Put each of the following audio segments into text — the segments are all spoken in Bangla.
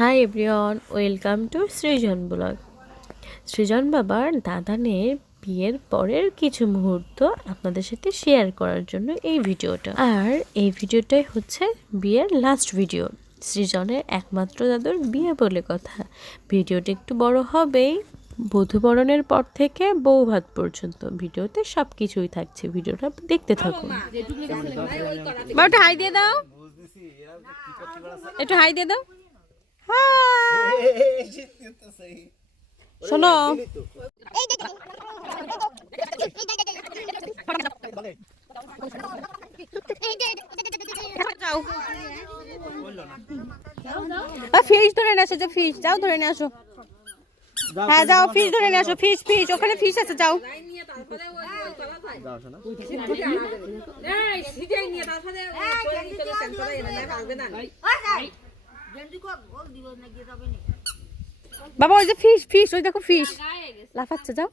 High everyone, welcome to Srijan blog. Srijan বাবার দাদানের বিয়ের পরের কিছু মুহূর্ত আপনাদের সাথে শেয়ার করার জন্য এই ভিডিওটা। আর এই ভিডিওটাই হচ্ছে বিয়ের লাস্ট ভিডিও, সৃজনের একমাত্র দাদুর বিয়ে বলে কথা। ভিডিওটা একটু বড় হবেই, বধূবরণের পর থেকে বউ ভাত পর্যন্ত ভিডিওতে সব কিছুই থাকছে। ভিডিওটা দেখতে থাকুন। একটু হাই দিয়ে দাও, একটু হাই দিয়ে দাও। শোনো, ফিশ ধরে নিয়ে আসো, যে ফিশ যাও ধরে নিয়ে আসো। হ্যাঁ যাও, ফিশ ধরে নিয়ে আসো। ফিশ ফিশ ওখানে ফিশ আছে, যাও। বাবা ওই যে ফিশ ফিশ, ওই দেখো ফিশ লাফাচ্ছে, যাও।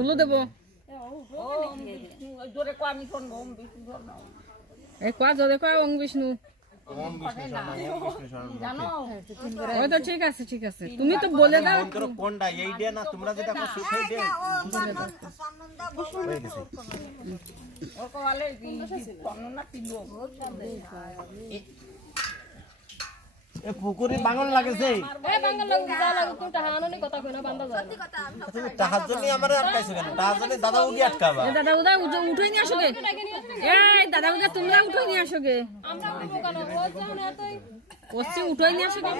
উলো দেবো বিষ্ণু। ওই তো ঠিক আছে, ঠিক আছে, তুমি তো বলে দাও কোনটা। এইটা না, তোমরা যেটা করছো সেইটা হয়ে গেছে। ওর কোয়ালে না তিলো এ পুকুরি বাঙন লাগেছে। এ বাঙন লাগছে, যা লাগু তুমি টাহা আননি, কথা কই না, বান্দা যায়। সত্যি কথা, তুমি টাহার জন্য আমারে আটকাইছো কেন? টাহার জন্য দাদা উগি আটকাবা। এ দাদা উদা উঠাই নিয়ে আসো গে। এই দাদা উদা তোমরা উঠাই নিয়ে আসো গে। আমরা উঠবো কেন? রোজ যাও না এতই। ওসি উঠাই নিয়ে আসো গে।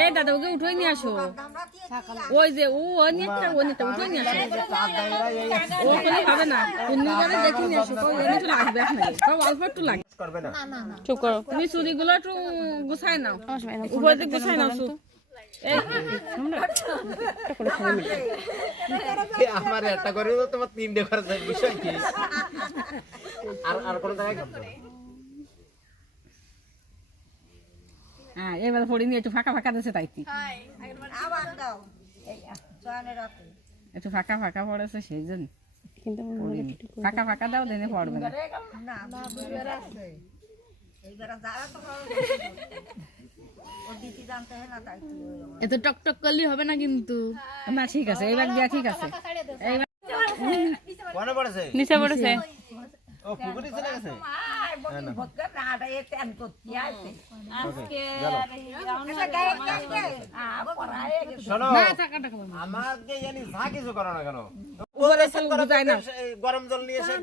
এ দাদা উগে উঠাই নিয়ে আসো। ওই যে ও অনিটা উঠাই নিয়ে আসো। ও কোনো হবে না, তুমি করে দেখি নিয়ে আসো। তো এমনি লাগবে না, সব অল্প একটু লাগবে। করবে না, না না চুপ করো। তুমি চুরিগুলো একটু গুছাই নাও, উপর দিকে গুছাই নাও। আমার একটা করে তোমার তিনটে করার বিষয় কি? আর কোন জায়গায় হ্যাঁ এবার পড়িনি, একটু ফাঁকা ফাঁকা দিয়েছে তাই একটু ফাঁকা ফাঁকা পড়েছে সেই জন্য। কিন্তু ফাঁকা ফাঁকা দাও, দিনে পড়বে না। এত টক টক করলে হবে না কিন্তু। না ঠিক আছে, এইবার দিয়া ঠিক আছে। নিচে পড়েছে। ও পুকুরে চলে গেছে। আমাকে জানি যা কিছু করো না কেন, গরম জল নিয়ে এসে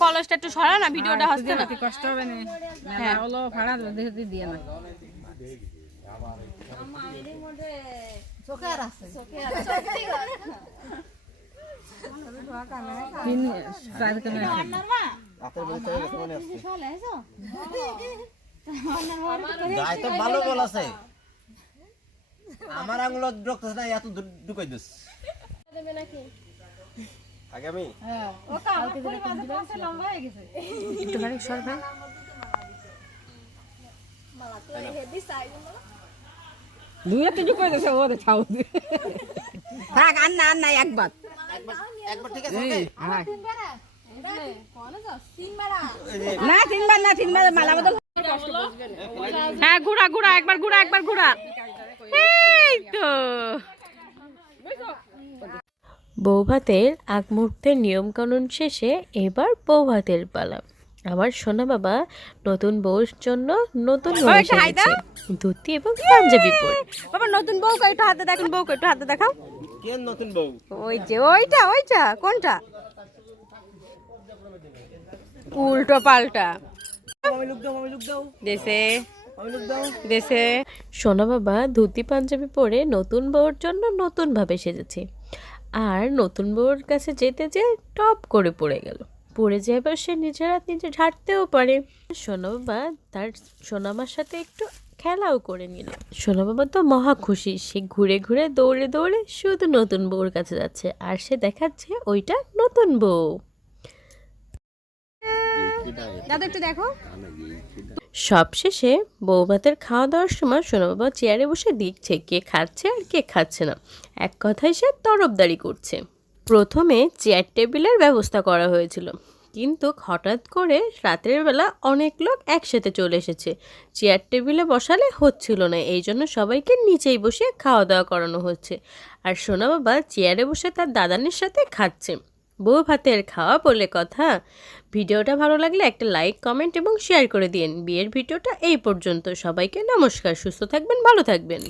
কলসটা একটু সরা না, ভিডিওটা হচ্ছে না, কষ্ট হবে না। হ্যাঁ হলো ভাড়া দিয়ে না। ভালো বল আছে, আমার আঙুল রক্ত না, এত ঢুকাই দিস আগে আমি। দুই একটু ঢুকাই দিছে, ও ছাউ থাক। আর না, আর নাই, একবার একবার ঠিক আছে। না তিনবার না, তিনবার মালা বদল। হ্যাঁ ঘুরা ঘুরা, একবার ঘুরা, একবার ঘুরা। এই তো বৌভাতের আগ মুহূর্তের নিয়ম কানুন শেষে এবার বৌভাতের পালা। আমার সোনা বাবা নতুন বউর জন্য নতুন ধুতি এবং পাঞ্জাবি পরে। বাবা নতুন বউ একটু হাতে দেখেন, বউ একটু হাতে দেখাও। কে নতুন বউ? ওই যে ওইটা, ওইটা কোনটা? উল্টো পাল্টা দেশে দেশে সোনা বাবা ধুতি পাঞ্জাবি পরে নতুন বউর জন্য নতুনভাবে সেজেছে, আর নতুন বউর কাছে যেতে যেয়ে টপ করে পড়ে গেল। পড়ে যায় এবার সে নিজের হাত নিজে ঝাড়তেও পারে। সোনা বাবা তার সোনামার সাথে একটু খেলাও করে নিল। সোনা বাবা তো মহা খুশি, সে ঘুরে ঘুরে দৌড়ে দৌড়ে শুধু নতুন বউর কাছে যাচ্ছে, আর সে দেখাচ্ছে ওইটা নতুন বউ। দাদা একটু দেখো। সবশেষে বউ ভাতের খাওয়া দাওয়ার সময় সোনা বাবা চেয়ারে বসে দেখছে কে খাচ্ছে আর কে খাচ্ছে না। এক কথায় সে তরফদারি করছে। প্রথমে চেয়ার টেবিলের ব্যবস্থা করা হয়েছিল, কিন্তু হঠাৎ করে রাতের বেলা অনেক লোক একসাথে চলে এসেছে, চেয়ার টেবিলে বসালে হচ্ছিল না, এই জন্য সবাইকে নিচেই বসে খাওয়া দাওয়া করানো হচ্ছে। আর সোনা বাবা চেয়ারে বসে তার দাদানের সাথে খাচ্ছে। বউ ভাতের খাওয়া বলে কথা। ভিডিওটা ভালো লাগলে একটা লাইক, কমেন্ট এবং শেয়ার করে দিন। বিয়ের ভিডিওটা এই পর্যন্ত। সবাইকে নমস্কার, সুস্থ থাকবেন, ভালো থাকবেন।